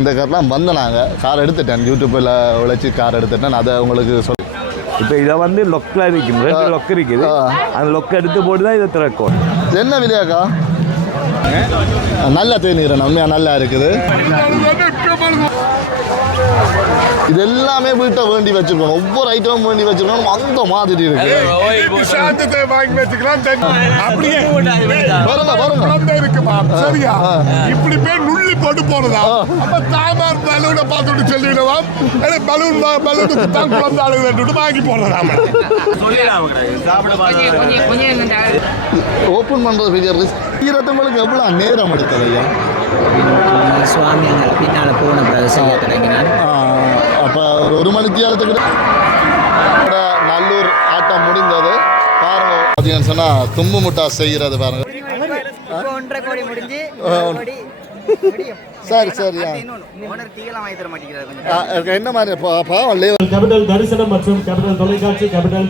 இந்த கார்லாம் வந்து நாங்கள் கார் எடுத்துட்டேன், யூடியூப்பில் உழைச்சி கார் எடுத்துட்டேன். அதை உங்களுக்கு இப்போ இதை வந்து லொக்கில் இருக்கும், 2 லொக் இருக்குது. அந்த லொக் எடுத்து போட்டு தான் இதை திறக்கும். என்ன விலையாக்கா? நல்ல தேநீர் உண்மையாக நல்லா இருக்குது. இது எல்லாமே வீட்டை வேண்டி வச்சிருக்கணும், ஒவ்வொரு ஐட்டமும் வேண்டி வச்சிருக்கணும். அந்த மாதிரி இருக்கு. இப்படி பேர் நுள்ளி போட்டு போனதா தாமார் பலூனை பார்த்துட்டு சொல்லிடுவோம். பலூனுக்கு தான் குழந்தை அழுது வாங்கி போடுறதாம ஓப்பன் பண்றது ஈரத்தவங்களுக்கு எவ்வளோ நேரம் எடுத்தது ஐயா? சுவாமி அங்கே பின்னால் போன பிறகு செய்ய தொடங்கினார். அப்போ ஒரு மணி தியாலத்துக்கு நல்லூர் ஆட்டம் முடிந்தது. பாருங்க பார்த்தீங்கன்னு சொன்னால் தும்பு முட்டா செய்கிறது பாருங்க. 1.5 கோடி முடிஞ்சு சரி சரியா என்ன மாதிரி கேபிட்டல் தரிசனம் மற்றும் கேபிட்டல் தொலைக்காட்சி கேபிட்டல்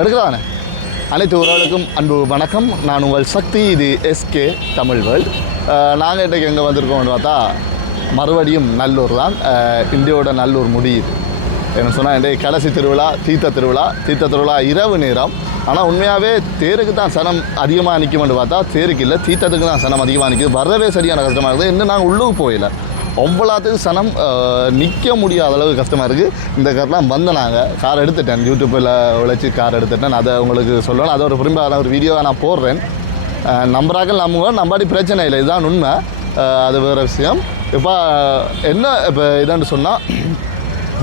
எடுக்கலானே. அனைத்து உறவுகளுக்கும் அன்பு வணக்கம். நான் உங்கள் சக்தி. இது எஸ்கே தமிழ் வேர்ல்டு. நாங்கள் இன்றைக்கு எங்கே வந்திருக்கோம்னு பார்த்தா மறுபடியும் நல்லூர் தான். இந்தியாவோட நல்லூர் முடியுது. என்ன சொன்னால் இன்றைக்கு கடைசி திருவிழா தீர்த்த திருவிழா இரவு நேரம். ஆனால் உண்மையாகவே தேருக்கு தான் சனம் அதிகமாக நிற்குமென்று பார்த்தா தேருக்கு இல்லை, தீர்த்தத்துக்கு தான் சனம் அதிகமாக நிற்குது. வரவே சரியான கஷ்டமாக இருக்குது. இன்னும் நாங்கள் உள்ளுக்கு போயில அவ்வளோத்துக்கு சனம் நிற்க முடியாத அளவுக்கு கஷ்டமாக இருக்குது. இந்த கார்லாம் வந்து நாங்கள் கார் எடுத்துட்டேன், யூடியூப்பில் உழைச்சி கார் எடுத்துட்டேன். அதை உங்களுக்கு சொல்லணும். அதை ஒரு விரும்பாத ஒரு வீடியோவை நான் போடுறேன். நம்பராக்கள் நம்பாடி பிரச்சனை இல்லை, இதுதான் உண்மை. அது வேறு விஷயம். இப்போ இதான்னு சொன்னால்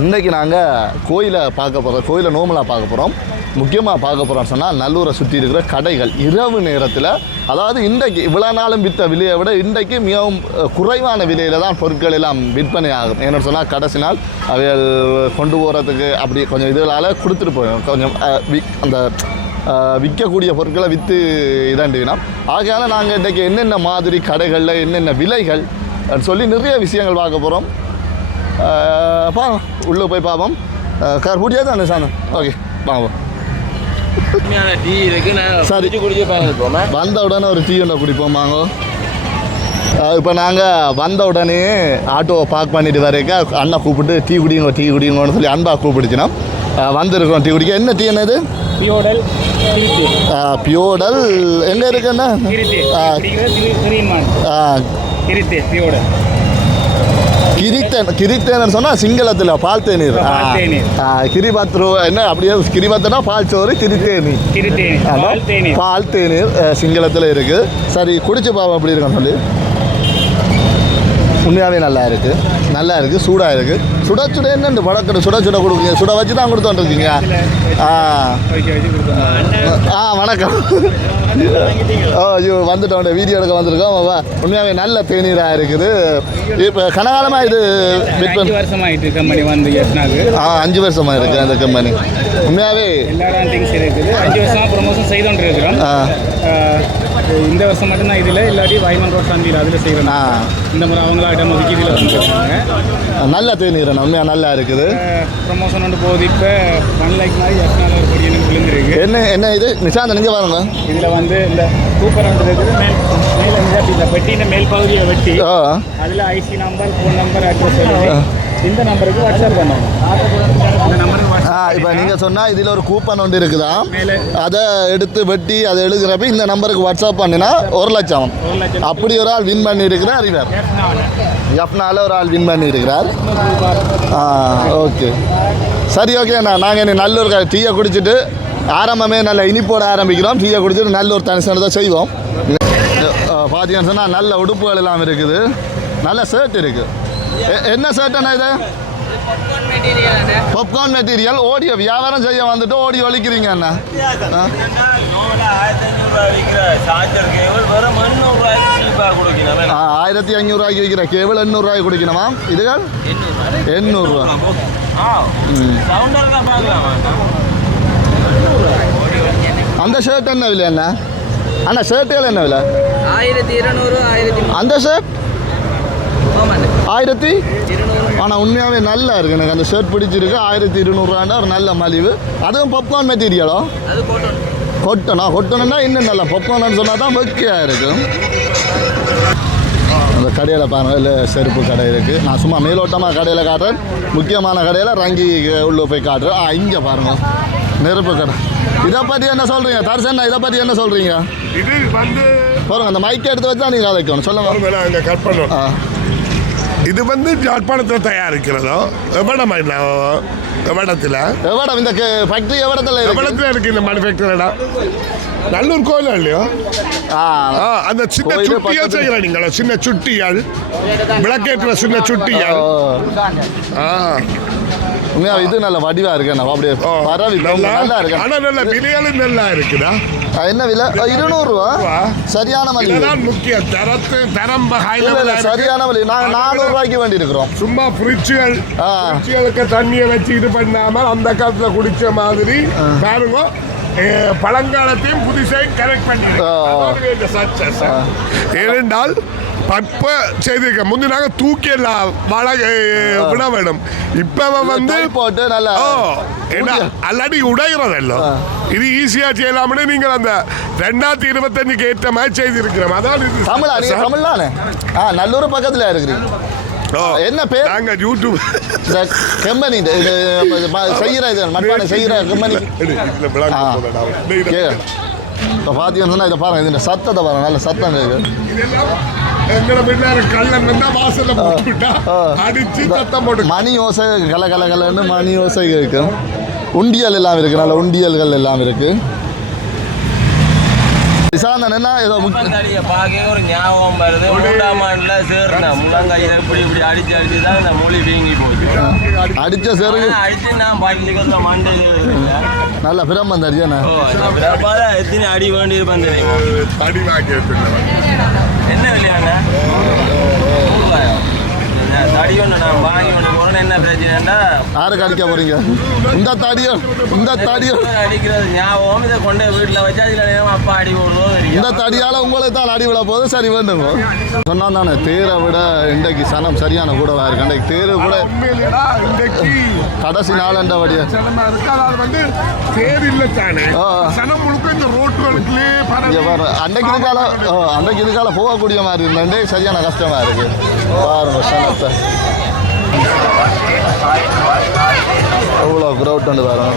இன்றைக்கி நாங்கள் கோயிலை பார்க்க போகிறோம், கோயிலை நோமலாக பார்க்க போகிறோம். முக்கியமாக பார்க்க போகிறோம்னு சொன்னால் நல்லூரை சுற்றி இருக்கிற கடைகள் இரவு நேரத்தில், அதாவது இன்றைக்கு இவ்வளோ நாளும் விற்ற விலையை விட இன்றைக்கு மிகவும் குறைவான விலையில் தான் பொருட்கள் எல்லாம் விற்பனை ஆகும். என்னென்னு சொன்னால் கடைசி நாள் அவைகள் கொண்டு போகிறதுக்கு அப்படி கொஞ்சம் இதுகளால் கொடுத்துட்டு போயிடும். கொஞ்சம் அந்த விற்கக்கூடிய பொருட்களை விற்று இதாண்டினா. ஆகையால் நாங்கள் இன்றைக்கி என்னென்ன மாதிரி கடைகளில் என்னென்ன விலைகள் சொல்லி நிறைய விஷயங்கள் பார்க்க போகிறோம். உள்ளே போய் பார்ப்போம். கார் பூட்டியா தானே சாணம்? ஓகே வாங்க. சரி, வந்த உடனே ஒரு டீ ஒன்று குடிப்போம் வாங்க. இப்போ நாங்கள் வந்த உடனே ஆட்டோவை பார்க் பண்ணிட்டு வரைக்க அண்ணா கூப்பிட்டு டீ குடிங்கன்னு சொல்லி அன்பா கூப்பிடுச்சுன்னா வந்திருக்கோம் டீ குடிக்க. என்ன டீ என்னது? பியோடல் எங்கே இருக்குன்னா கிரித்தேன்னு சொன்னால் சிங்களத்தில் பால் தேநீர். கிரிபாத்ரூ என்ன அப்படியே கிரிபாத்தனா பால் சோறு, பால் தேநீர் சிங்களத்தில் இருக்குது. சரி குடிச்சு பாவம் எப்படி இருக்குன்னு சொல்லி. உண்மையாகவே நல்லா இருக்குது, சூடாக இருக்குது. சுட என்னண்டு வடக்கடை சுட கொடுக்குங்க, சுட வச்சு தான் கொடுத்துருக்கீங்க. வணக்கம். ஐயோ வந்துட்டோம், வீடியோ எடுக்க வந்திருக்கோம். உண்மையாகவே நல்ல தேநீராக இருக்குது. இப்போ கனகாலமாக இது 5 வருஷமாக இருக்குது அந்த கம்பெனி. உண்மையாகவே இருக்குது. 5 வருஷமாக ப்ரொமோஷன் செய்து இருக்கிறோம். இந்த வருஷம் மட்டும்தான் இதில், இல்லாட்டி வைமன் ரோட் சந்தியில் அதில் செய்கிறோம். இந்த முறை அவங்களாட்டம் ஒதுக்கீதில் வந்துருக்காங்க. நல்ல தேநீர் உண்மையாக நல்லா இருக்குது. ப்ரொமோஷன் ஒன்று போகுது. இப்போ 1 லைக் மாதிரி எஸ்னால ஒரு கொடி எனக்கு விழுந்துருக்கு. என்ன இது நிஷாந்த் நீங்கள் பாருங்க. இதில் வந்து இந்த கூப்பர் இருக்குது. மேலே இந்த பெட்டியின் மேல் பகுதியை வெட்டி அதில் IC number, phone number, address சொல்லி இந்த நம்பருக்கு வாட்ஸ்அப் பண்ணுவோம். இந்த நம்பருக்கு இப்போ நீங்கள் சொன்னால் இதில் ஒரு கூப்பன் ஒன்று இருக்குதா, அதை எடுத்து வெட்டி அதை எழுதுகிறப்ப இந்த நம்பருக்கு வாட்ஸ்அப் பண்ணினா 1 லட்சம். அப்படி ஒரு ஆள் வின் பண்ணி இருக்கிறார். இவர் எஃப்னால ஒரு ஆள் வின் பண்ணி இருக்கிறார். ஓகே சரி ஓகே. நாங்கள் இன்னைக்கு நல்லூர் டீயை குடிச்சிட்டு ஆரம்பமே நல்ல இனிப்போட ஆரம்பிக்கிறோம். டீயை குடிச்சிட்டு நல்லூர் தனிசனத்தை செய்வோம். பார்த்தீங்கன்னு சொன்னால் நல்ல உடுப்புகள் எல்லாம் இருக்குது, நல்ல ஷர்ட் இருக்குது. என்ன ஷர்ட்னா இது? Popcorn material. ஓடியோ வியாபாரம் செய்ய வந்துட்டு ஓடி ஒழிக்கிறீங்க என்ன? 1500 ரூபாய்க்கு விற்கிற கேபிள் 800 ரூபாய்க்கு கொடுக்கணுமா? இதுகள் 800 ரூபா. அந்த ஷர்ட் என்ன விலை என்ன அண்ணா? ஷர்ட்டுகள் என்ன விலை? 1200. அந்த ஷர்ட் 1200. ஆனால் உண்மையாகவே நல்லா இருக்குது. எனக்கு அந்த ஷர்ட் பிடிச்சிருக்கு. 1200 ஒரு நல்ல மலிவு. அதுவும் பாப்கார்ன் மெட்டீரியலோ? கொட்டனா இன்னும் நல்லா பாப்கார்ன்னு சொன்னால் தான் வெக்கையாக இருக்கும். அந்த கடையில் பாருங்கள் இல்லை செருப்பு கடை இருக்குது. நான் சும்மா மேலோட்டமாக கடையில் காட்டுறேன், முக்கியமான கடையில் ரங்கி உள்ளே போய் காட்டுறேன். இங்கே பாருங்கள் நெருப்பு கடை. இதை பற்றி என்ன சொல்கிறீங்க தர்சன்? இதை பற்றி என்ன சொல்கிறீங்க? இது வந்து பாருங்க அந்த மைக்கை எடுத்து வச்சா நீங்கள் அதை வைக்கணும் சொல்லுங்கள். அங்கே கட் பண்ணணும். இது வந்து யாழ்ப்பாணத்தில் தயாரிக்கிறதோ எவ்வளத்தில் எவ்வளோ இந்த ஃபேக்ட்ரி எவ்வளத்தில் இருக்கு இந்த மேனுஃபேக்சரடா? நல்லூர் கோயில் இல்லையோ? அந்த சின்ன சுட்டியால் செய்யலாம். நீங்களா சின்ன சுட்டியால் விளக்கேற்ற சின்ன சுட்டியால். உண்மையாக இது நல்ல வடிவா இருக்கு. அப்படியே பரவி நல்லா இருக்கு. ஆனால் நல்ல விலையாலும் நல்லா இருக்குதா? என்ன விலை? 200 ரூபா. சரியான மலிவு தான் முக்கிய தரம் சரியான மலிவு. நாங்கள் 400 ரூபாய்க்கு வேண்டி இருக்கிறோம். சும்மா ஃப்ரிட்ஜுகளுக்கு தண்ணியை வச்சு இது பண்ணாமல் அந்த காலத்துல குடிச்ச மாதிரி பாருங்க. பழங்காலத்தையும் புதுசையும் கரெக்ட் பண்ணி ஏனென்றால் பற்ப செய்திருக்க முந்தி நாங்கள் தூக்கி எல்லாம் வாழை விட வேணும். இப்ப வந்து போட்டு நல்லா அல்லாடி உடைகிறதல்ல. இது ஈஸியா செய்யலாம்னு நீங்கள் அந்த 2025 ஏற்ற மாதிரி செய்திருக்கிறோம். அதான் தமிழ்நானே நல்லூர் பக்கத்துல இருக்கிறீங்க. என்ன பேர்? நாங்க யூடியூப் கம்பெனி செய்யற இது மண்பானை செய்யற கம்பெனி. இப்போ பார்த்தீங்கன்னா இதை பாருங்க, இந்த சத்தத்தை பாருங்க, நல்ல சத்தம் இருக்கு. மணி ஓசை கல கல கலன்னு மணி ஓசை இருக்கு. உண்டியல் எல்லாம் இருக்கு, நல்ல உண்டியல்கள் எல்லாம் இருக்கு. என்ன ஏதோ ஒரு ஞாபகம் வருது. 3ஆம் ஆண்டுல சேர்னா முழங்காய் இப்படி இப்படி அடிச்சு அடிச்சு தான் இந்த மொழி வீங்கி போச்சு. அடிச்ச சேரு அடிச்சு நான் பள்ளிக்கு மண்டையில் நல்ல பிரம்மம் தெரியும். எத்தனை அடி வேண்டி இருப்பேன் தெரியுமா? என்ன இல்லையாங்க தடி ஒன்று நான் வாங்கி ஒன்று போகிறேன்னு என்ன பிரச்சனைன்னா யாருக்கு அடிக்க போறீங்க? இந்த தடியும் அடிக்கிறது ஞாபகம். இதை கொண்டு வீட்டில் வச்சா சில நேரம் அப்பா அடி போடுவோம். இந்த தடியால் உங்களுக்கு தான் அடி விழ போது சரி வேண்டுங்க சொன்னா தானே. தேரை விட இன்றைக்கு சனம் சரியான கூடவா இருக்கு. இன்றைக்கு தேரு கூட கடைசி நாள் வடியா வந்து தேர் இல்லை தானே. சனம் முழுக்க இந்த ரோட்டுகளுக்குள்ளே அன்றைக்கு இதுக்கால போகக்கூடிய மாதிரி இருந்தே சரியான கஷ்டமா இருக்கு. பாருங்க சனத்தை எவ்வளோ க்ரௌட் வந்து பாருங்க.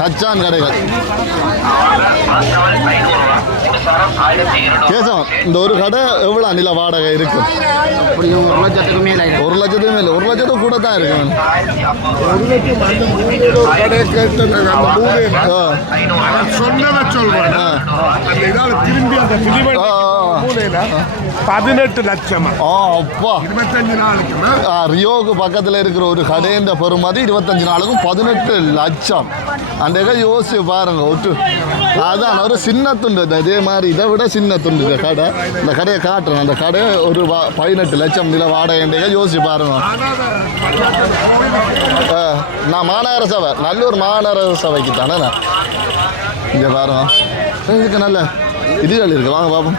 கச்சான் கடைகள் கேசவன் இந்த ஒரு கடை எவ்வளோ நில வாடகை இருக்கு? 1 லட்சத்துக்கு மேலே. 1 லட்சத்துக்கு மேலே. 1 லட்சத்துக்கு கூட தான் இருக்கு. சொன்னதை சொல்றேன். 18 லட்சம். அப்பா 25 நாளுக்கு ரியோவுக்கு பக்கத்தில் இருக்கிற ஒரு கடைந்த பெறுமதி 25 நாளுக்கும் 18 லட்சம். அந்த யோசிச்சு பாருங்க. ஒட்டு அதான் ஒரு சின்ன துண்டு. இதே மாதிரி இதை விட சின்ன துண்டு இந்த கடை. இந்த கடையை காட்டுறேன். அந்த கடை ஒரு 18 லட்சம் நில வாடகை. யோசிச்சு பாருங்க. நான் மாநகர சபை நல்லூர் மாநகர சபைக்கு தானே நான் இங்கே பாருங்க. இதுக்கு நல்ல இதுகள் இருக்கு. வாங்க பார்ப்போம்.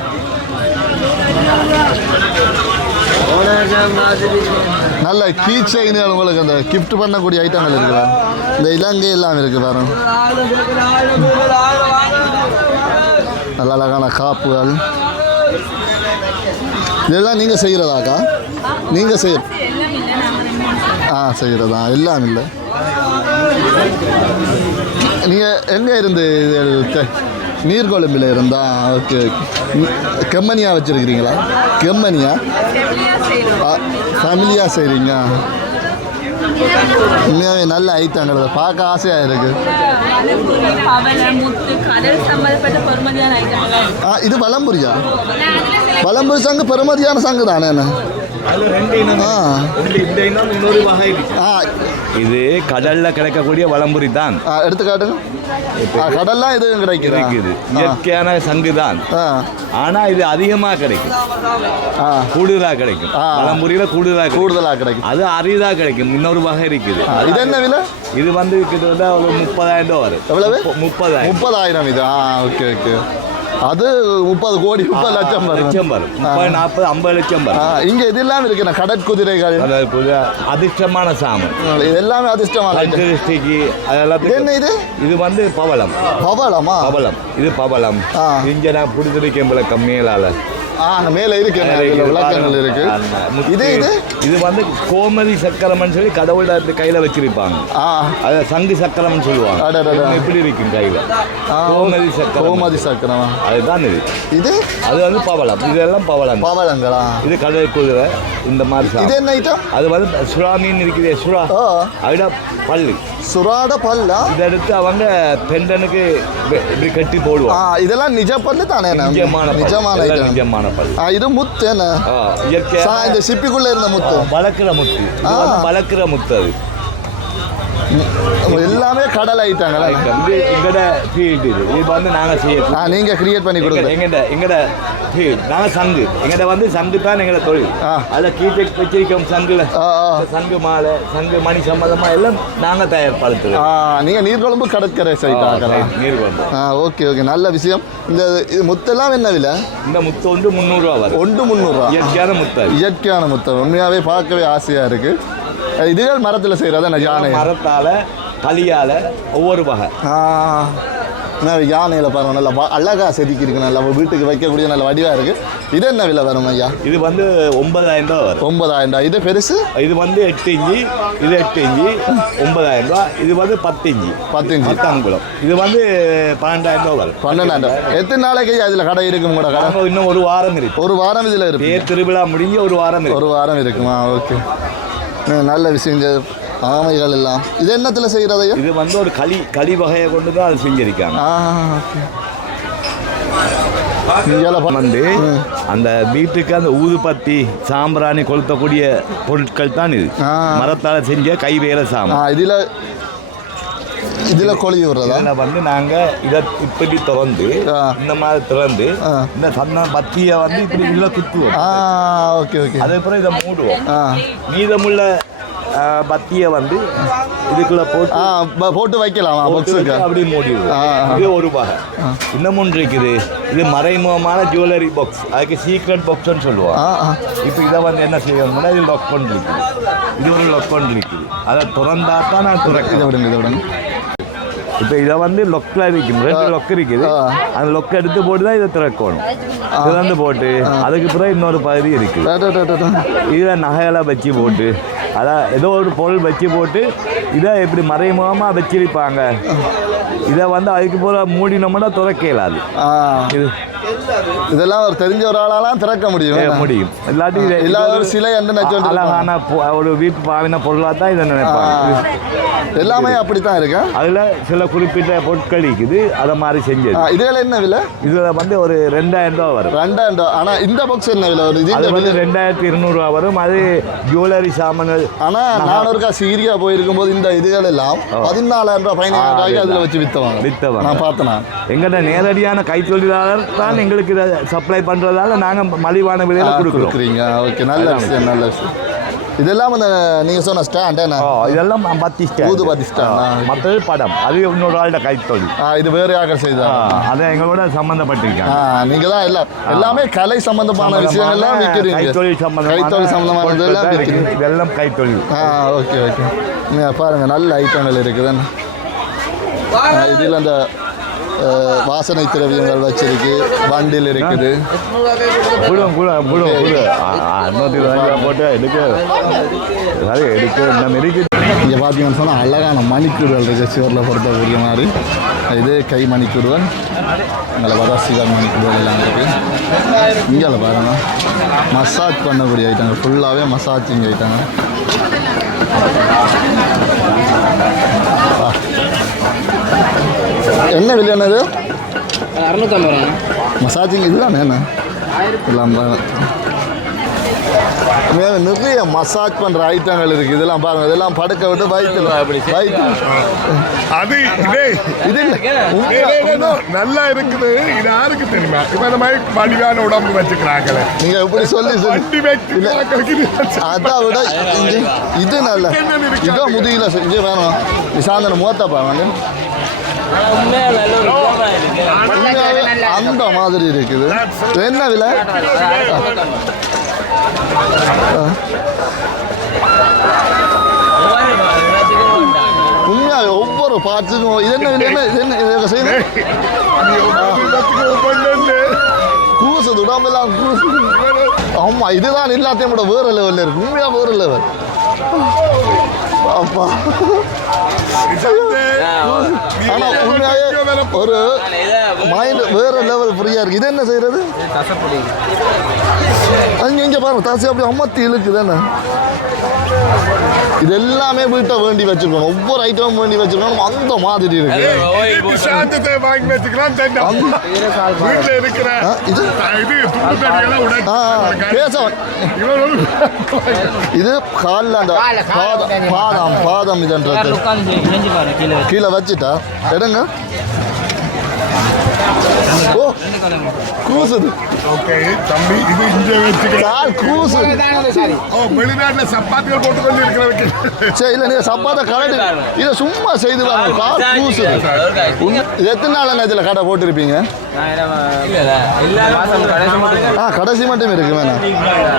நல்ல கீ செயின்கள் உங்களுக்கு அந்த கிஃப்ட் பண்ணக்கூடிய ஐட்டங்கள் இருக்குதா? இந்த இலங்கை எல்லாம் இருக்கு பாருங்க. நல்ல அழகான காப்புகள் இதெல்லாம் நீங்கள் செய்கிறதாக்கா? நீங்கள் செய்கிறதா? எல்லாம் இல்லை. நீங்கள் எங்கே இருந்து நீர்கொழும்பில் இருந்தா? Okay okay. கம்பெனியாக வச்சுருக்கிறீங்களா? கம்பெனியா ஃபேமிலியாக செய்கிறீங்க? உண்மையாகவே நல்ல ஐட்டங்கள் பார்க்க ஆசையாக இருக்குது. இது வலம்புரியா? வலம்புரி சங்கு பெருமதியான சங்கு தானே? இது கடல்ல கிடைக்கக்கூடிய வலம்புரி தான். எடுத்துக்காட்டுங்க. கடல்லாம் எதுவும் கிடைக்குது. இயற்கையான சங்கு தான். ஆனா இது அதிகமா கிடைக்கும், கூடுதலா கிடைக்கும். வலம்புரியில கூடுதலா கிடைக்கும். அது அரிதா கிடைக்கும். இன்னொரு வகை இருக்குது. இது என்ன விலை? இது வந்து கிட்டத்தட்ட ஒரு 30,000 வரும். எவ்வளவு? 30,000. இது ஓகே ஓகே. அது 30 கோடி 30 லட்சம் வரும். லட்சம் வரும். 30, 40, 50 லட்சம் வரும். இங்க இதெல்லாம் இருக்கு கடற்குதிரைகள், அதிர்ஷ்டமான சாமன், இது எல்லாமே அதிர்ஷ்டமான அதெல்லாம். என்ன இது? இது வந்து பவளம். பவளமா? பவளம், இது பவளம். இங்க நான் பிடிச்சிருக்கேன் போல கம்மியலால. மேல இருக்கு விளக்கங்கள் இருக்கு. இது இது இது வந்து கோமதி சக்கரம்னு சொல்லி கடவுள கையில வச்சிருப்பாங்க. அத சங்கு சக்கரம்னு சொல்லுவாங்க. எப்படி இருக்கும் கையில? கோமதி சக்கரம். கோமதி சக்கரம் அதுதான் இது. இது அது வந்து பவளம். இதெல்லாம் பவளம். பவளங்களா? இது கடல் குதிரை இந்த மாதிரி. இது என்ன ஐட்டம்? அது வந்து சுறா மீன் இருக்குது. சுறா அதுட பல்லு. சுறாட பல்லா? இதை எடுத்து அவங்க பெண்டனுக்கு இப்படி கட்டி போடுவாங்க. இதெல்லாம் நிஜ பல்லு தானே? நிஜமான இது முத்து என்ன? இந்த சிப்பிக்குள்ள இருந்த முத்து, வளர்க்கிற முத்து. வளர்க்கிற முத்து. அது எல்லாமே கடல் ஐட்டங்களா? எங்கட ஃபீல்டு இது வந்து நாங்கள் செய்ய. நீங்க கிரியேட் பண்ணி கொடுங்க. எங்கட ஃபீல்டு நாங்கள் சங்கு. எங்கட வந்து சங்கு தான் எங்களோட தொழில். அதில் கீட்டை வச்சிருக்கோம். சங்குல சங்கு மாலை, சங்கு மணி சம்மந்தமா எல்லாம் நாங்கள் தயார்படுத்துறோம். நீங்க நீர்குழம்பு கடற்கரை சைட் நீர்குழம்பு. ஓகே ஓகே, நல்ல விஷயம். இந்த முத்தெல்லாம் என்ன விலை? இந்த முத்து வந்து 300 ரூபா வரும். 300 ரூபா. இயற்கையான முத்து. இயற்கையான முத்து உண்மையாவே பார்க்கவே ஆசையா இருக்கு. இதுகள் மரத்தில் செய்யறதா? யானை மரத்தால களியால ஒவ்வொரு வகை. யானையில பாருங்க, நல்லா அழகா செதுக்கி இருக்கு. நல்லா வீட்டுக்கு வைக்கக்கூடிய நல்ல வடிவா இருக்கு. இது என்ன விலை வரும் ஐயா? இது வந்து 9000 ரூபா வரும். 9000. இது பெருசு? இது வந்து 8 இன்ச்சு. இது 8 இன்ச்சு 9000 ரூபா. இது வந்து 10 இன்ச்சு 10 அங்குலம். இது வந்து 12000 ரூபா வரும். 12000. எத்தனை நாளைக்கு இதுல கடை இருக்கும்? கூட கடை இன்னும் ஒரு வாரம் இருக்கு. ஒரு வாரம் இதுல இருக்கு. திருவிழா முடிஞ்சு ஒரு வாரம். ஒரு வாரம் இருக்குமா? ஓகே, நல்ல விஷயம். ஆமைகள் எல்லாம் இது என்னத்துல செய்யறதையா? இது வந்து ஒரு களி வகையை கொண்டு தான் அது செஞ்சிருக்காங்க. வந்து அந்த வீட்டுக்கு அந்த ஊதுபத்தி சாம்பிராணி கொளுத்தக்கூடிய பொருட்கள் தான் இது. மரத்தால செஞ்ச கை வேலை சாமான். இதுல கொளி விடுறதா? வந்து நாங்க இதை இப்படி திறந்து இந்த மாதிரி திறந்து இந்த சன்ன பத்தியை வந்து இப்படி உள்ள குத்துவோம். Okay okay. அதுக்கப்புறம் இதை மூடுவோம். மீதமுள்ள பத்தியை வந்து இதுக்குள்ள போட்டு வைக்கலாம். அப்படி மூடிடுவோம். இது ஒரு வகை. இன்னமும் இருக்குது. இது மறைமுகமான ஜுவல்லரி பாக்ஸ். அதுக்கு சீக்ரெட் பாக்ஸ்ன்னு சொல்லுவாங்க. இப்போ இதை வந்து என்ன செய்யணும்னா இது லாக் பண்ணிருக்கு. இது ஒரு லாக் பண்ணிருக்குது. அதை திறந்தா தான் நான் திறக்கிறேன். இப்போ இதை வந்து லொக்கில் இருக்கும். 2 லொக்கு இருக்குது. அந்த லொக்கை எடுத்து போட்டு தான் இதை திறக்கணும். திறந்து போட்டு அதுக்கு பிறகு இன்னொரு பகுதி இருக்குது. இதை நகையெல்லாம் வச்சு போட்டு அதான் ஏதோ ஒரு பொருள் வச்சு போட்டு இதை எப்படி மறைமுகமாக வச்சிருப்பாங்க. இதை வந்து அதுக்கு போல மூடினோம்னா திறக்க இயலாது. இது இதெல்லாம் ஒரு தெரிஞ்ச ஒரு ஆளாலாம் திறக்க முடியும். இல்லாட்டி இல்லாத ஒரு சிலை அழகான ஒரு வீட்டு பாவின பொருளாக தான் இதை நினைப்பாங்க. எல்லாமே அப்படித்தான் இருக்கு. அதில் சில குறிப்பிட்ட பொருட்கள் இருக்குது. அதை மாதிரி செஞ்சது. இதில் என்ன விலை? இதில் வந்து ஒரு 2000 ரூபா வரும். 2000. ஆனால் இந்த பாக்ஸ் என்ன விலை வருது? இது வந்து 2200 ரூபா வரும். அது ஜுவல்லரி சாமான்கள். ஆனால் நான் ஒருக்கா சீரியா போயிருக்கும் போது இந்த இதுகள் எல்லாம் 14000 ரூபா 15000 ரூபாய்க்கு அதில் வச்சு வித்தவாங்க. நான் பார்த்தேன். எங்கிட்ட நேரடியான கைத்தொழிலாளர் தான் எங்களுக்கு இதை சப்ளை பண்ணுறதால நாங்கள் மலிவான விலையில் கொடுக்குறீங்க. ஓகே, நல்ல விஷயம், நல்ல விஷயம். இதெல்லாம் வந்து நீங்கள் சொன்ன ஸ்டாண்ட் என்ன? இதெல்லாம் பத்தி ஸ்டாண்ட். ஊதுபத்தி ஸ்டாண்ட். மற்றது படம். அது இன்னொரு ஆள்கிட்ட கைத்தொழில். இது வேறு யாரும் செய்தாங்க. அதை எங்களோட சம்மந்தப்பட்டிருக்காங்க. நீங்கள் தான் எல்லாமே கலை சம்பந்தமான விஷயங்கள்லாம் விற்கிறீங்க. கைத்தொழில் சம்பந்தமான இதெல்லாம் கைத்தொழில். Okay okay. நீங்கள் பாருங்கள், நல்ல ஐட்டங்கள் இருக்குதுன்னு. இதில் அந்த வாசனை திரவியங்கள் வச்சிருக்கு. வண்டில் இருக்குது. இங்கே பார்த்தீங்கன்னு சொன்னால் அழகான மணிக்கூடுகள் இருக்குது. சிவரில் பொறுத்தக்கூடிய மாதிரி இது கை மணிக்கூடுவன். இங்கே பார்த்தா சிவன் மணிக்கூடுவல் எல்லாம் இருக்குது. இங்கே பாருங்கள், மசாஜ் பண்ணக்கூடிய ஐட்டங்கள் ஃபுல்லாகவே மசாஜிங் ஐட்டங்கள். என்ன விலை என்னது? 650 ரூபா. மசாஜிங் இதுதானே என்ன? எல்லாம் நிறைய மசாஜ் பண்ணுற ஐட்டங்கள் இருக்குது. இதெல்லாம் பாருங்கள். இதெல்லாம் படுக்க விட்டு வயிற்றுல அது இது நல்லா இருக்குது. இது யாருக்கு தெரியுமா? இப்போ இந்த மாதிரி வடிவான உடம்பு வச்சுக்கிறாங்களே. நீங்கள் எப்படி சொல்லி அதான் விட இது நல்ல இதோ முதுகில் செஞ்சு வேணும். நிசாந்தன முகத்தை பாருங்க. உண்மையா நல்ல ஒரு கோபம் இருக்கு. உண்மையாவே அந்த மாதிரி இருக்குது. என்ன விலை? உண்மையாவே ஒவ்வொரு பார்ட்ஸுக்கும் இது என்ன விலை? இது என்ன இதை செய்யுது? கூசுது உடம்பெல்லாம் கூசுது. ஆமா இதுதான் எல்லாத்தையும் கூட வேற லெவல்ல இருக்கு. உண்மையா வேற லெவல். அப்பா ஆனா உண்மையாவே ஒரு மைண்ட் வேற லெவல் ஃப்ரீயா இருக்கு. இது என்ன செய்யறது? அங்க இங்க பாருங்க தாசி அப்படி அம்மத்தி இழுக்குதானே. இது எல்லாமே வீட்டை வேண்டி வச்சிருக்கணும். ஒவ்வொரு ஐட்டமும் வேண்டி வச்சிருக்கணும். அந்த மாதிரி இருக்கு. வாங்கி வச்சுக்கலாம். வீட்டுல இருக்கிற இது இது காலில் அந்த பாதம் இதுன்றது கீழே வச்சுட்டா எடுங்க. ஓ கூசுது. ஓகே தம்பி இது இங்க வச்சுக்கலாம். கூசுது. வெளிநாட்டுல சப்பாத்திகள் போட்டு கொண்டு இருக்கிறவங்க சரி இல்லை நீங்கள் சப்பாத்தை கரடு இதை சும்மா செய்து கால் கூசுது. இது எத்தனை நாள் இதில் கடை போட்டிருப்பீங்க? கடைசி மட்டும் இருக்கு வேணா.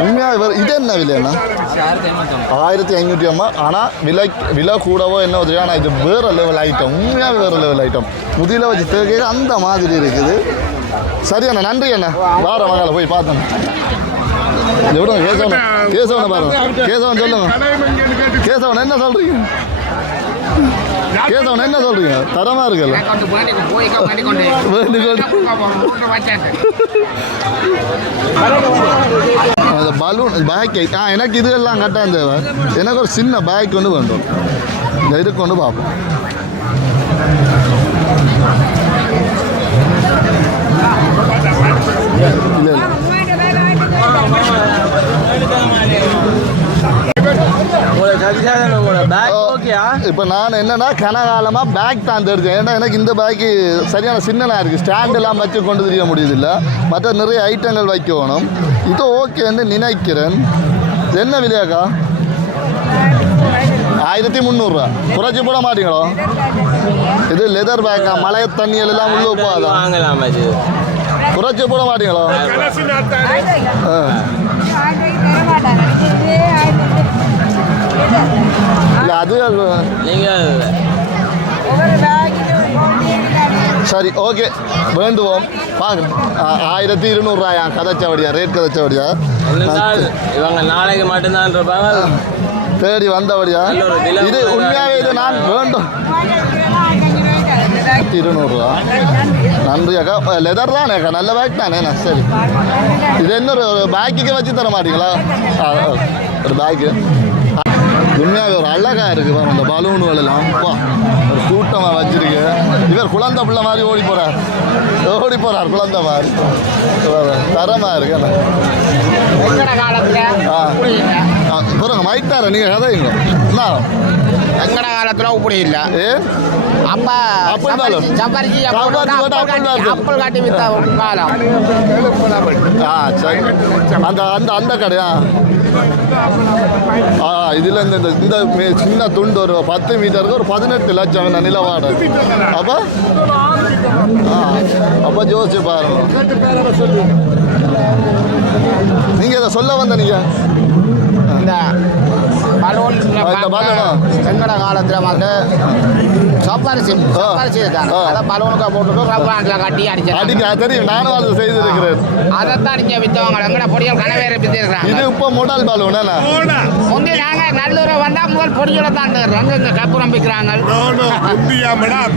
உண்மையாக இது என்ன விலைண்ணா? 1550. ஆனால் விலை கூடவோ என்ன தெரியும். ஆனால் இது வேறு லெவல் ஐட்டம். உண்மையாக வேறு லெவல் ஐட்டம். முதியில் வச்சு தேக்க அந்த மாதிரி இருக்குது. சரி அண்ணா நன்றி அண்ணா. வார வாங்கல போய் பார்த்தோம். விடுங்க கேசவனை பாருங்க. கேசவன் சொல்லுங்க. கேசவன் என்ன சொல்றீங்க? கேசவன் என்ன சொல்றீங்க? தரமா இருக்குல்ல அந்த பலூன் பேக். எனக்கு இதுவெல்லாம் கட்டாயம் தேவை. எனக்கு ஒரு சின்ன பேக் ஒன்று வேண்டும். இந்த இதுக்கு கொண்டு பார்ப்போம். இல்லை இப்போ நான் என்னன்னா கனகாலமாக பேக் தான் தெரிஞ்சேன். ஏன்னா எனக்கு இந்த பேக்கு சரியான சின்னனாக இருக்குது. ஸ்டாண்டெல்லாம் வச்சு கொண்டு தெரிய முடியுதில்லை. மற்ற நிறைய ஐட்டங்கள் வைக்கணும். இது ஓகேன்னு நினைக்கிறேன். என்ன விலையாக்கா? 1300 குறைச்சி போட மாட்டீங்களோ? இது லெதர் பேக்கா? மழை தண்ணியில் எல்லாம் உள்ள போகாதான் குறைச்சி போட மாட்டீங்களோ? இல்லை அது சரி ஓகே வேண்டுவோம். பார்க்கணும். 1200 கதைச்சபடியா ரேட் கதைச்சபடியா இவங்க நாளைக்கு மட்டும்தான் இருப்பாங்க. தேடி வந்தபடியா இது உண்மையாகவே இது நான் வேண்டும். 200 நன்றி அக்கா. லெதர் தானே அக்கா? நல்ல பேக் தானே. சரி இது இன்னொரு பேக்குக்கு வச்சு தர மாட்டீங்களா? ஒரு பேக்கு உண்மையாகவே ஒரு அழகாக இருக்குது பாருங்க. அந்த பலூன்கள் எல்லாம் அப்பா ஒரு கூட்டமாக வச்சிருக்கு. இவர் குழந்தை பிள்ளை மாதிரி ஓடி போகிறார் குழந்தை மாதிரி. தரமாக இருக்கு. பாருங்க மைட்டார நீங்கள் கதைங்க என்ன எங்கட காலத்துல இப்படி இல்ல. அப்பா சம்பாரிச்சு அப்பல் காட்டி வித்தா காலம். சரி அந்த அந்த அந்த கடையா? இதுல இந்த சின்ன துண்டு ஒரு 10 மீட்டருக்கு ஒரு 18 லட்சம் நிலவாடு. அப்ப யோசிச்சு பாருங்க. நீங்க இதை சொல்ல வந்த நீங்க இந்த பலூன் எங்கட காலத்துல வந்து சப்பாரிசி அதை பலூனுக்கு போட்டு ரப்பர் கட்டி அடிச்சு தெரியும். நானும் அதை செய்திருக்கிறேன். அதைத்தான் நீங்க வித்தவங்க எங்கட பொடிகள் கனவேற வித்திருக்காங்க. இது இப்போ மொடல் பலூன் முந்தி நாங்க நல்லூரை வந்தா முதல் பொடிகளை தான் இந்த கப்புறம் விற்கிறாங்க.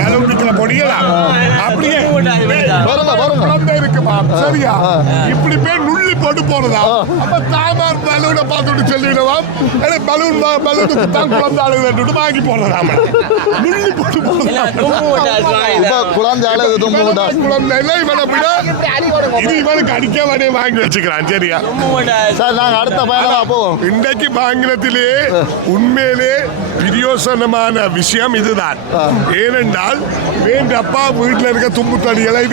பலூன் விற்கிற பொடிகளா அப்படியே இருக்குமா? சரியா இப்படி பேர் நுள்ளி போட்டு போறதா? அப்ப தாமார் பலூனை பார்த்துட்டு சொல்லிடுவோம். பலூனுக்கு தான் குழந்தை அழுது வாங்கி போடுறதா? நுள்ளி போட்டு போறதா? குழந்தை அழகு குழந்தை இது இவனுக்கு அடிக்க வரைய வாங்கி வச்சுக்கிறான். சரியா சார் நாங்க அடுத்த பயணமா போவோம். இன்றைக்கு ஆங்கிலத்திலே உண்மையிலே பிரியோசனமான விஷயம் இதுதான். ஏனென்றால் வேண்டப்பா வீட்டில் இருக்க தும்பு தடிகளை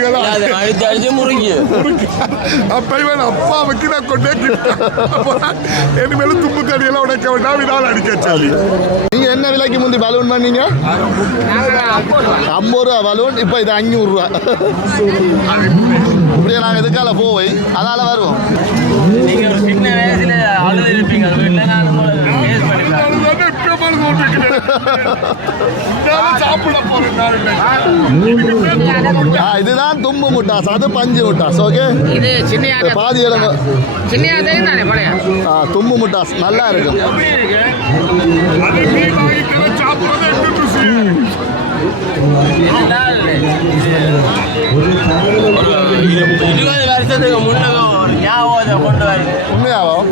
அப்ப இவன் அப்பா அம்மா வைக்கிற கொண்டே இனிமேலும் தும்பு தடியெல்லாம் உடைக்க வேண்டாம் இதால் அடிக்க சொல்லி. நீங்கள் என்ன விலைக்கு முந்தி பலூன் பண்ணீங்க? 50 ரூபா பலூன், இப்போ இது 500 ரூபா. இப்படியே நாங்கள் எதுக்கால போய் அதனால் வருவோம். நீங்கள் ஒரு சின்ன வயசில் அழுது இருப்பீங்க வீட்டில். நான் கேஸ் பண்ணிட்டேன். சாப்பிட போறேன். இதுதான் தும்பு முட்டாஸ், அது பஞ்சு முட்டாஸ். ஓகே, இது சின்ன பாதி இடம் சின்ன தானே பழைய தும்பு முட்டாஸ் நல்லா இருக்கும். எப்படி இருக்கு? அது மீன் வாங்கிக்கிற சாப்பிடுறது எப்படி ருசி? இதுதான் 20 வருஷத்துக்கு முன்னே ஒரு ஞாபகத்தை கொண்டு வருது. உண்மையாகும்.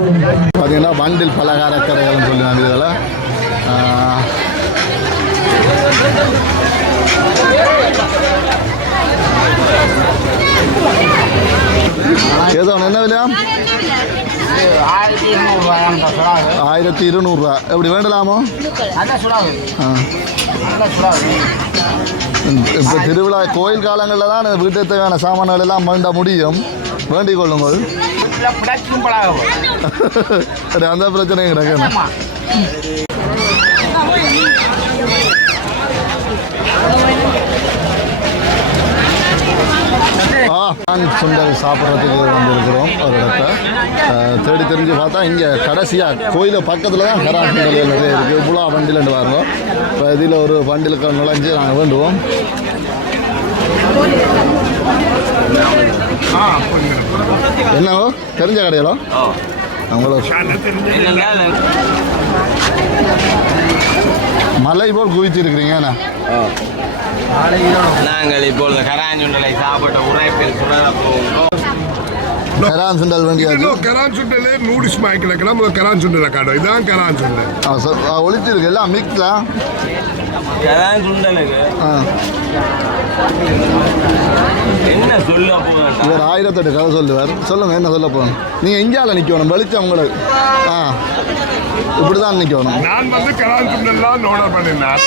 பார்த்தீங்கன்னா வண்டில் பலகார கடைகள்னு சொல்லுவாங்க. இதெல்லாம் ஏதோ என்ன விலையா? 1200 ரூபா. எப்படி வேண்டலாமோ? இப்போ திருவிழா கோயில் காலங்களில் தான் வீட்டு தேவையான சாமான்கள் எல்லாம் வேண்ட முடியும். வேண்டிக் கொள்ளுங்கள். அந்த பிரச்சனையும் கிடைக்கணும். சுண்டல் சாப்பிட்றதுக்கு வந்திருக்கிறோம் ஒரு இடத்த தேடி தெரிஞ்சு பார்த்தா இங்கே கடைசியாக கோயில் பக்கத்தில் தான் கரான் சுண்டல் நிறைய இருக்குது. இவ்வளோ வண்டியிலேருந்து வரணும். இப்போ இதில் ஒரு வண்டிலுக்கு நுழைஞ்சு நாங்கள் வேண்டுவோம். என்னவோ தெரிஞ்ச கடையிலோ அவங்களோட மலை போல் குவிச்சிருக்கிறீங்க. நாங்கள் இப்போ கராஞ்சுண்டலை சாப்பிட்ட உரைப்பில் சுடர போகிறோம். கரான் சுண்டல் வேண்டியது. கரான் சுண்டலே நூடிஸ் மாய்க்கலாம். கரான் சுண்டலை காடும். இதுதான் கரான் சுண்டல். ஒழிச்சிருக்கு எல்லாம் மிக்ஸ்லாம். கரான் சுண்டலுக்கு என்ன சொல்ல போகிறேன்? இவர் 1008 கதை சொல்லுவார். சொல்லுங்கள், என்ன சொல்ல போகணும்? நீங்கள் எங்கேயால நிற்கணும்? வெளிச்சம் உங்களுக்கு இப்படி தான் நிற்கணும். நான் வந்து கரான் சுண்டல்லாம் ஆர்டர் பண்ணினேன்.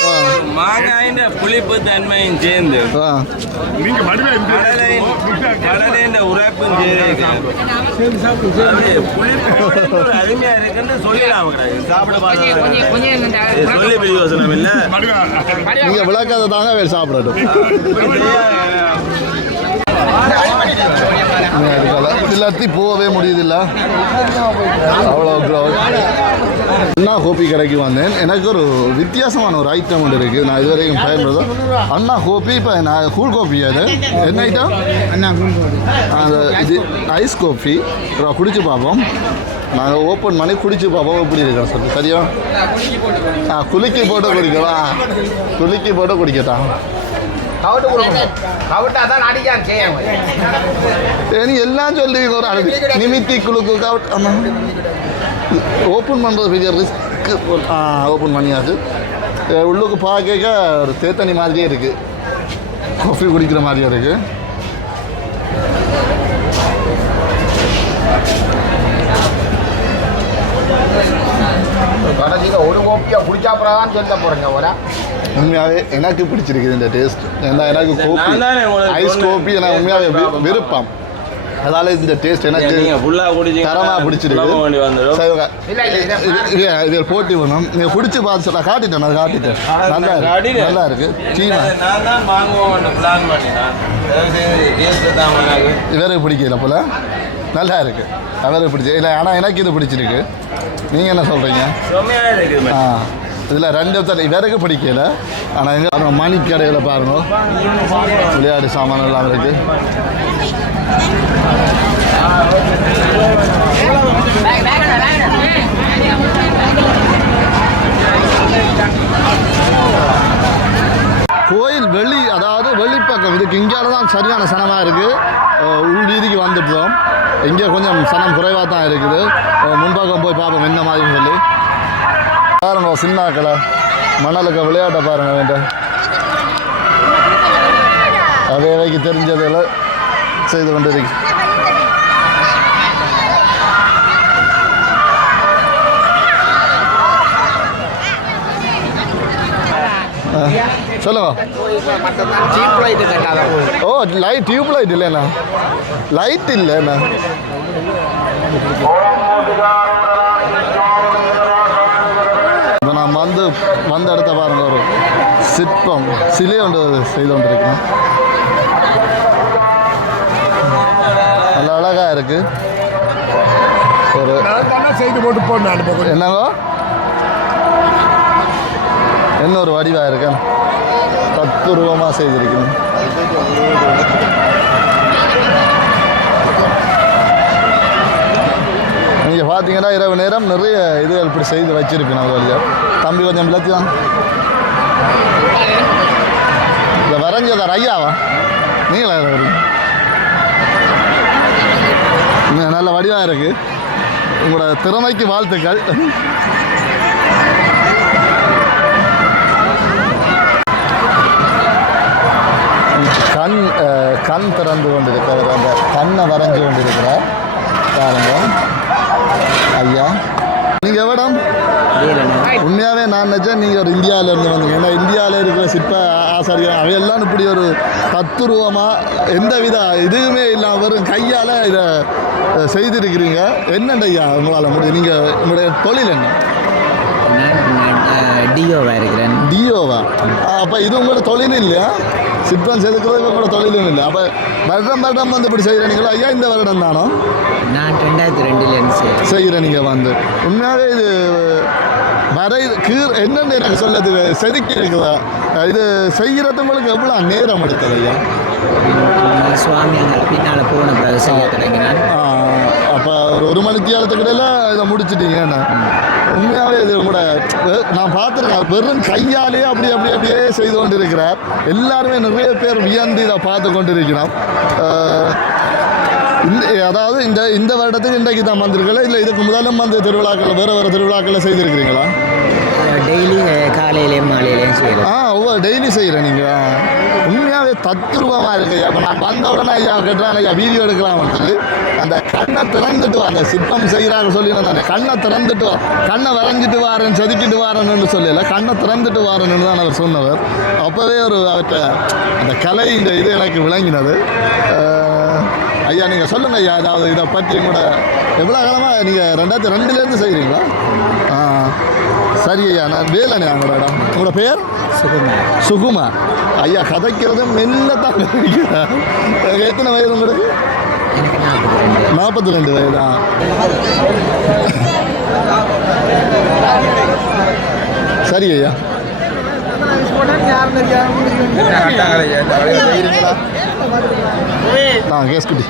மாங்காயின் புளிப்பு தன்மையும் சேர்ந்து நீங்க கடலை உரைப்பும் சேர்ந்து அருமையா இருக்குன்னு சொல்லிடலாம். சாப்பிட சொல்லி பிரியோசனம் இல்லை. நீங்கள் விளக்காத தாங்க வேறு சாப்பிடட்டும். எல்லாத்தையும் போகவே முடியுதில்ல. அவ்வளோ அண்ணா கோப்பி கடைக்கு வந்தேன். எனக்கு ஒரு வித்தியாசமான ஒரு ஐட்டம் ஒன்று இருக்குது. நான் இதுவரைக்கும் பயன்படுறேன். அண்ணா கோப்பி. இப்போ நான் கூல் கோப்பி. அது என்ன ஐட்டம்? அது இது ஐஸ் கோப்பி. குடிச்சு பார்ப்போம். நாங்கள் ஓப்பன் பண்ணி குடிச்சு பார்ப்போம் எப்படி இருக்கா சொல்லி. சரியா? குலுக்கி போட்டு குடிக்கலாம். குலுக்கி போட்டு குடிக்கத்தான். நீ எல்லாம் சொல்லி ஒரு அழகு நிமித்தி குழுக்கு கவுட். ஆமாம், ஓப்பன் பண்ணுறது பெரிய ரிஸ்க்கு. ஓப்பன் பண்ணியாச்சு. உள்ளுக்கு பார்க்க ஒரு தேத்தனி மாதிரியே இருக்குது. காஃபி குடிக்கிற மாதிரியே இருக்குது. ஒரு கோப்பியா குடிச்சா அப்புறம் சொல்ல போறேங்க. உண்மையாகவே எனக்கு பிடிச்சிருக்குது இந்த டேஸ்ட். ஏன்னா எனக்கு கோப்பி, ஐஸ் கோப்பி எனக்கு உண்மையாகவே விருப்பம். அதால இந்த டேஸ்ட் எனக்கு தரமாக பிடிச்சிருக்கு. இதில் போட்டி வேணும். நீங்கள் பிடிச்சி பார்த்து நான் காட்டிட்டேன். நான் காட்டிட்டேன். நல்லா இருக்கு. இவருக்கு பிடிக்கல போல. நல்லா இருக்கு. அவருக்கு பிடிச்சி இல்லை. ஆனால் எனக்கு இது பிடிச்சிருக்கு. நீங்கள் என்ன சொல்கிறீங்க? இதில் 2 இவருக்கு பிடிக்கல. ஆனால் எங்கே மணி கடையில் பாருங்க, விளையாட்டு சாமான் எல்லாம் இருக்குது. கோயில் வெளி, அதாவது வெளிப்பக்கம். இதுக்கு இங்கேயால தான் சரியான சனமாக இருக்குது. உள் வீதிக்கு வந்துட்டோம். இங்கே கொஞ்சம் சனம் குறைவாக தான் இருக்குது. முன்பக்கம் போய் பார்ப்போம் என்ன மாதிரி சொல்லி. பாருங்க சின்னாக்களை மணலுக்கு விளையாட்ட பாருங்க. வேண்டாம் அவைக்கு தெரிஞ்சதில் செய்து கொண்டு இருக்கு. சொல்லுங்க. ஓ லைட், டியூப் லைட் இல்லைண்ணா. லைட் இல்லைண்ணா. இப்போ நான் வந்த இடத்த பாருங்க, ஒரு சிற்பம் சிலை ஒன்று செய்து கொண்டிருக்கேன். நல்ல அழகாக இருக்குது. ஒரு செய்து போட்டு போடணும். என்னவோ என்ன ஒரு வடிவாக இருக்கேன், தத்துருவமாக செய்திருக்கணும். நீங்கள் பார்த்தீங்கன்னா இரவு நேரம் நிறைய இதுகள் இப்படி செய்து வச்சிருப்பேன். அது வழியாக தம்பி கொஞ்சம் விளக்கு தான் இந்த வரைஞ்சதார் ஐயாவா நீங்களா வரீங்க? நல்ல வடிவாக இருக்குது. உங்களோட திறமைக்கு வாழ்த்துக்கள். கண் திறந்து கொண்டிருக்கிறார், அந்த கண்ணை வரைஞ்சு கொண்டிருக்கிறார் பாருங்க ஐயா. நீங்கள் எவ்வளோ உண்மையாகவே நான் நினச்சேன் நீங்கள் ஒரு இந்தியாவிலேருந்து வந்தீங்க. ஏன்னா இந்தியாவில் இருக்கிற சிற்ப ஆசாரியம் அவையெல்லாம் இப்படி ஒரு தத்துருவமாக எந்த வித இதுவுமே இல்லாமல் வெறும் கையால் இதை செய்திருக்கிறீங்க. என்னண்ட ஐயா உங்களால் முடியும்? நீங்கள் உங்களுடைய தொழில் என்ன? டிஓவா இருக்கிறேன். டிஓவா? அப்போ இது உங்களோட தொழில் இல்லையா? சிற்பம் செதுக்கிறது உங்களோட தொழிலும் இல்லை. அப்போ வருடம் வந்து இப்படி செய்கிறீங்களா ஐயா? இந்த வருடம் தானோ? நான் 2002 செய்கிறேன். நீங்கள் வந்து உண்மையாகவே இது என்னென்னு எனக்கு சொல்லது செதுக்கி இருக்குதா? இது செய்கிறது உங்களுக்கு எவ்வளோ நேரம் எடுத்தது ஐயா? சுவாமி பின்னால் போன பிறகு செய்ய தொடங்கினான். அப்போ ஒரு மணித்தியாலத்துக்கிடையில இதை முடிச்சிட்டீங்கண்ணா. உண்மையாகவே இது கூட நான் பார்த்துருக்கேன், வெறும் கையாலே அப்படியே செய்து கொண்டு இருக்கிறார். எல்லாருமே நிறைய பேர் வியந்து இதை பார்த்து கொண்டு இருக்கிறோம். அதாவது இந்த வருடத்துக்கு இன்றைக்கு தான் வந்திருக்கல, இல்லை இதுக்கு முதலும் வந்து திருவிழாக்கள் வேறு திருவிழாக்களில் செய்திருக்கிறீங்களா? டெய்லி காலையிலேயும் மாலையிலையும் செய்கிறேன். டெய்லி செய்கிறேன். நீங்கள் உண்மையாகவே தத்துருவமாக இருக்கு. அப்போ நான் வந்த உடனே ஐயா கேட்டான், ஐயா வீடியோ எடுக்கலாம் வந்து அந்த கண்ணை திறந்துட்டு அந்த சிற்பம் செய்கிறாங்க சொல்லி அந்த கண்ணை திறந்துட்டு கண்ணை வரைஞ்சிட்டு வாரேன் செதுக்கிட்டு வாரேன்னு சொல்லல, கண்ணை திறந்துட்டு வாரேன்னு தான் அவர் சொன்னவர். அப்போவே ஒரு அவர்கிட்ட அந்த கலை இந்த இது எனக்கு விளங்கினது. ஐயா நீங்கள் சொல்லுங்கள் ஐயா, அதாவது இதை பற்றி கூட எவ்வளோ காலமாக நீங்கள் 2002 செய்கிறீங்களா? சரி ஐயா, நான் வேலனே அவங்களோட இடம். உங்களோட பேர்? சுகுமார். ஐயா கதைக்கிறது மெல்ல தான் இருக்கிறேன். எத்தனை வயது உங்களுக்கு? 42 வயதா? சரி ஐயா. கேஸ் குட்டி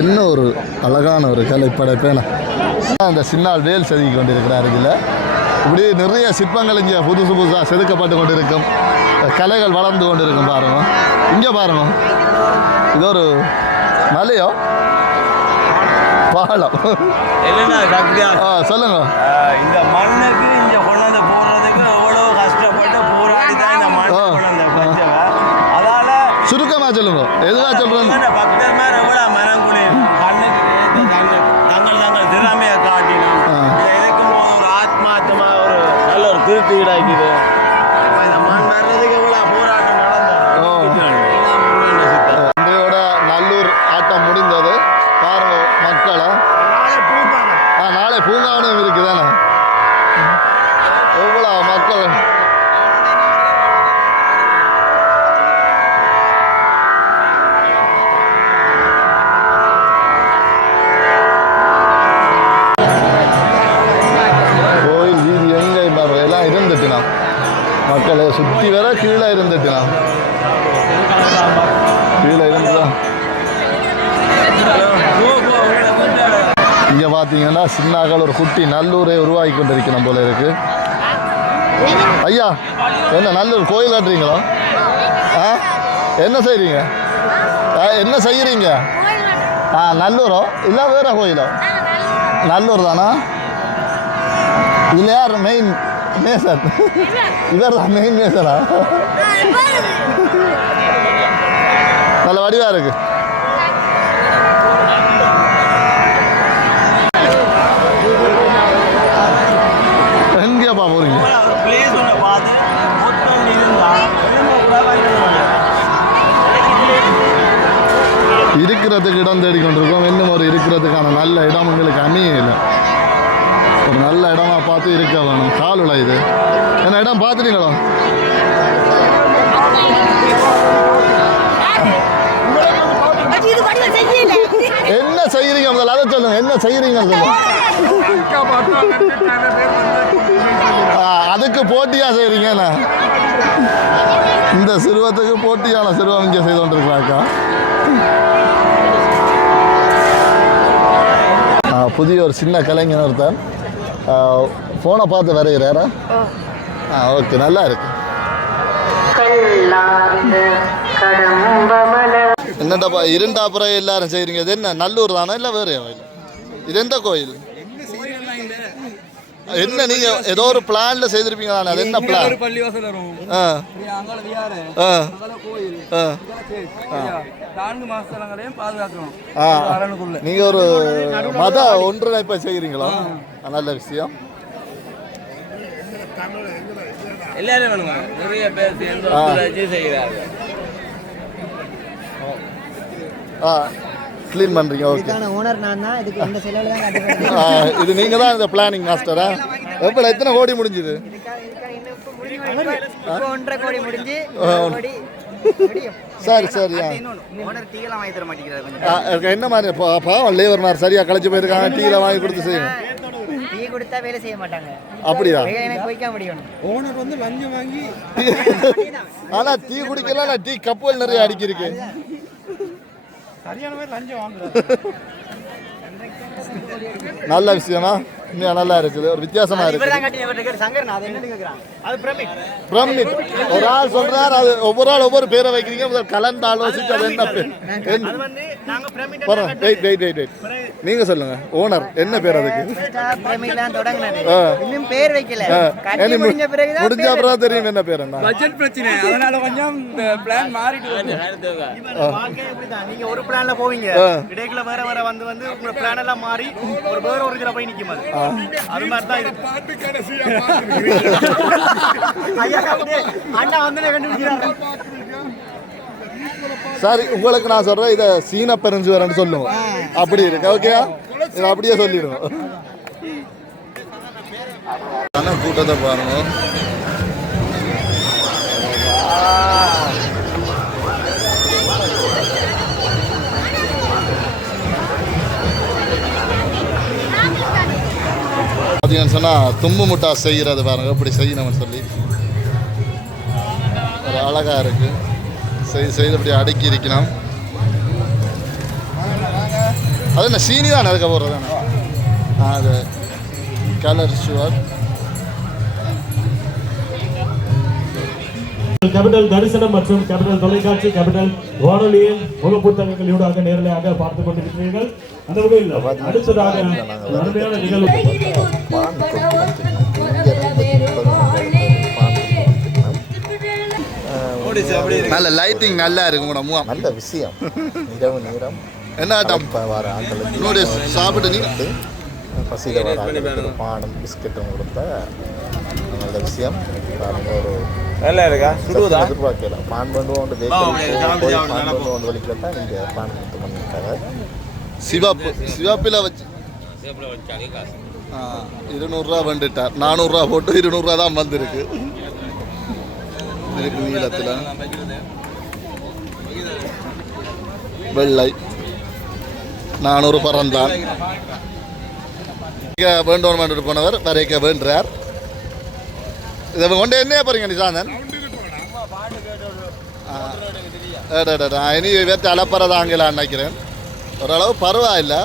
என்ன ஒரு அழகான ஒரு கலைப்படைப்பேன. அந்த சின்னால் வேல் செதுக்கி கொண்டிருக்கிறார். இதில் இப்படி நிறைய சிற்பங்கள் இங்கே புதுசாக செதுக்கப்பட்டு கொண்டிருக்கும். கலைகள் வளர்ந்து கொண்டு இருக்கும். பாருங்க இங்கே பாருங்க, இது ஒரு மலையோ பாலம் சொல்லுங்க. இந்த மண்ணுக்கு இங்கே கொண்டாந்து போடுறதுக்கு எவ்வளோ கஷ்டப்பட்டு போராடி தான் இந்த மண்ணை கொண்டாந்து பச்சவை. அதால சுருக்கமாக சொல்லுங்க, எதுவாக சொல்கிறேன். பக்தர் மேலே எவ்வளோ மரங்குழி கண்ணுக்கு தங்கள் திறமையை காட்டினோம். இருக்கும் போது ஒரு ஆத்மார்த்தமாக ஒரு நல்ல ஒரு திருப்தி கிடைக்குது. இந்த மண் வர்றதுக்கு எவ்வளோ போராட்டம் நடந்தது. இன்றையோட நல்லூர் ஆட்டம் முடிந்தது. பாருங்க மக்களை. நாளை பூங்காவனம் இருக்குதானே, எவ்வளோ மக்கள். கோயில் வீதி எங்கே எல்லாம் இருந்துட்டுனா, மக்களை சுற்றி வர கீழே இருந்துட்டுனா, கீழே இருந்துதான். இங்கே பார்த்தீங்கன்னா சின்னாக்கள் ஒரு குட்டி நல்லூரை உருவாக்கி கொண்டிருக்கணும் போல இருக்கு. ஐயா என்ன நல்லூர் கோயில் கட்டுறீங்களோ? என்ன செய்கிறீங்க? என்ன செய்கிறீங்க? நல்லூரோ இல்லை வேற கோயிலோ? நல்லூர் தானா? இதில் யார் மெயின் மேசர்? இவர் தான் மெயின் மேசரா? நல்ல வடிவாக இருக்கு. எங்கேப்பா போகிறீங்க? பிளேஸ் ஒன்று பார்த்து இருக்கிறதுக்கு இடம் தேடிக்கொண்டிருக்கோம். இன்னும் ஒரு இருக்கிறதுக்கான நல்ல இடம் உங்களுக்கு அமைய இல்லை. ஒரு நல்ல இடமா பார்த்து இருக்க வேணும். காலுல இது என்ன இடம் பார்த்துட்டீங்களோ? என்ன செய்யறீங்க முதல்ல அதை சொல்லுங்க. என்ன செய்யறீங்க அதுக்கு போட்டியா செய்யறீங்க? இந்த சிறுவத்துக்கு போட்டியான சிறுவம் இங்கே செய்து கொண்டிருக்கிறாக்கா. புதிய ஒரு சின்ன கலைஞர் ஒருத்தர் ஃபோனை பார்த்து வரைகிறாரா? ஓகே, நல்லா இருக்கு. என்னடாப்பா இரண்டாப்புறம் எல்லாரும் செய்கிறீங்க? இது என்ன நல்லூர் தானே இல்லை வேறு? இது எந்த கோயில்? என்ன நீங்க ஏதோ ஒரு பிளான்ல செய்திருப்பீங்க தானே? அது என்ன பிளான்? பள்ளிவாசல் வரும். நீங்க ஒரு மத ஒன்றிணைப்பை செய்கிறீங்களா? நல்ல விஷயம். எல்லாரும் வேணுங்க, நிறைய பேர் சேர்ந்து செய்கிறார்கள். க்ளீன் பண்ணுறீங்க. ஓகே, ஓனர் நான் தான். இதுக்கு இந்த செலவில் தான் கட்டுறேன். இது நீங்கள் தான் இந்த பிளானிங் மாஸ்டரா? எப்போ எத்தனை கோடி முடிஞ்சுது? 1.5 கோடி முடிஞ்சு. சரி சரி. ஓனர் டீலாம் வாங்கி தர மாட்டேங்கிறாரு. என்ன மாதிரி பாவம் லேபர் மாதிரி சரியாக கழிச்சு போயிருக்காங்க. டீல வாங்கி கொடுத்து செய்யணும். டீ கொடுத்தா வேலை செய்ய மாட்டாங்க. அப்படியா? எனக்கு போய்க்க முடியும். ஓனர் வந்து லஞ்சம் வாங்கி. ஆனால் டீ குடிக்கலாம். நான் டீ கப்புகள் நிறைய அடிக்கிருக்கு. சரியான மாதிரி லஞ்சம் வாங்குறாரு. நல்ல விஷயமா? நல்லா இருக்குது. ஒரு வித்தியாசமா இருக்கு. பிரமிட் ஒரு ஆள் சொல்றாரு. அது ஒவ்வொரு ஆள் ஒவ்வொரு பேரை வைக்கிறீங்க. முதல் கலந்து ஆலோசிச்சு அது என்ன பேர்? நீங்க சொல்லுங்க. ஓனர் என்ன பேர் அதுக்கு? முடிஞ்ச அப்புறம் தெரியும் என்ன பேர். என்ன பட்ஜெட் பிரச்சனை, அதனால கொஞ்சம் பிளான் மாறிட்டு நீங்க ஒரு பிளான்ல போவீங்க, இடையில வேற வேற வந்து வந்து உங்க பிளான் எல்லாம் மாறி ஒரு வேற ஒரு இதுல போய் நிக்கும். அது மாதிரி தான் இது. பாட்டு கடைசியா அண்ணா வந்து கண்டுபிடிக்கிறாங்க. சரி, உங்களுக்கு நான் சொல்றேன். இதை சீன பெருஞ்சுவரன்னு சொல்லுவோம். அப்படி இருக்கு. ஓகே, இதை அப்படியே சொல்லிடுவோம். கூட்டத்தை பாருங்க. பார்த்தீங்கன்னு சொன்னால் தும்பு முட்டா செய்கிறது பாருங்க. எப்படி செய்யணும்னு சொல்லி ஒரு அழகாக இருக்குது. செய்து அப்படி அடுக்கி இருக்கணும். அது என்ன சீனி தானே அதுக்கு போடுறது தானே? அது கலர் ஷுவர். கேபிட்டல் தரிசனம் மற்றும் கேபிட்டல் தொலைக்காட்சி, கேபிட்டல் வானொலியில் முக புத்தகங்களூடாக நேரலையாக பார்த்துக் கொண்டிருக்கிறீர்கள். அந்த வகையில் அடுத்ததாக அருமையான நிகழ்வு. நல்ல லைட்டிங் நல்லா இருக்கும். நல்ல விஷயம். இரவு நேரம் என்ன ஆட்டம் வர ஆட்களுக்கு இன்னொரு சாப்பிட்டு நீ பசியில் வர ஆட்களுக்கு பானம் பிஸ்கட்டும் கொடுத்த நல்ல விஷயம். ஒரு நல்லா இருக்கா? சுடுவதா? எதிர்பார்க்கலாம். பான் பண்ணுவோம் ஒன்று வலிக்கல தான் இங்கே பான் கொடுத்து பண்ணிட்டாங்க. சிவப்பு சிவப்பில் வச்சு 200 வந்துட்டார். 400 போட்டு 200 தான் வந்திருக்கு. நீளத்தில் வெள்ளை 400 பறந்தான். வேண்டோன் பண்ணிட்டு போனவர் வரைக்க வேண்டார். இதை கொண்டு என்ன பாருங்க நிசாந்தன். இனி வேற்ற அலப்பறதாங்கலான்னு நினைக்கிறேன். ஓரளவு பரவாயில்லை.